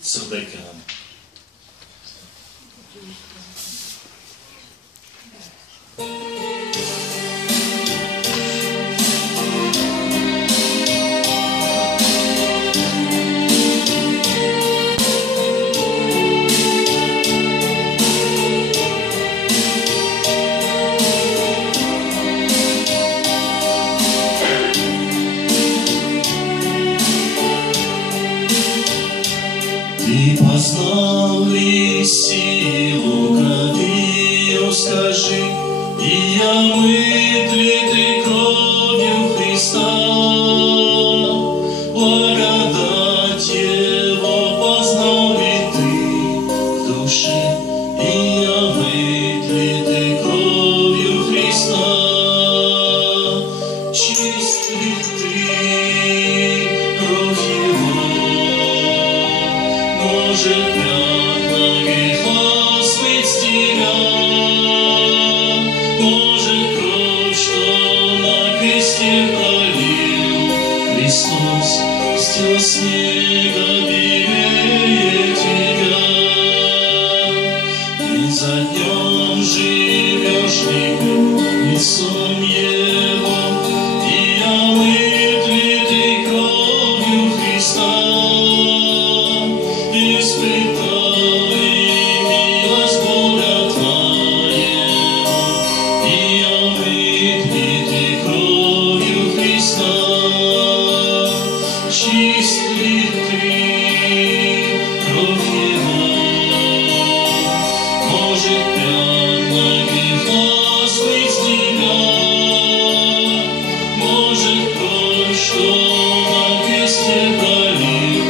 Srdekám. Ты познал ли силу крови, скажи, и омыт ли ты кровью Христа? Благодать Его познал ли ты в душе, и омыт ли ты кровью Христа? Чист ли ты кровь Его? Может, пятна греха смыть тебя, может, кровь, что на кресте пролил Христос, сделал снега белее тебя. День за днем живешь ли лицом Его, и омыт ли ты кровью Христа? Испытал ли милость Бога Твоего, и омыт ли ты кровью Христа? Чист ли ты кровь Его? Может, пятна греха смыть тебя, может, кровь, что на кресте пролил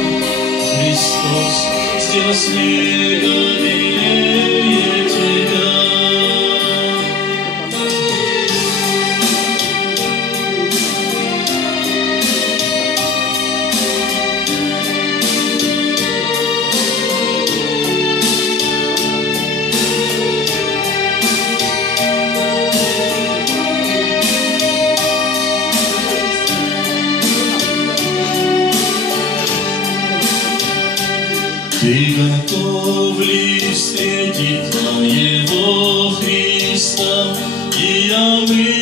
Христос, сделал снега белее тебя. Ты готов ли встретить Твоего Христа, и омыть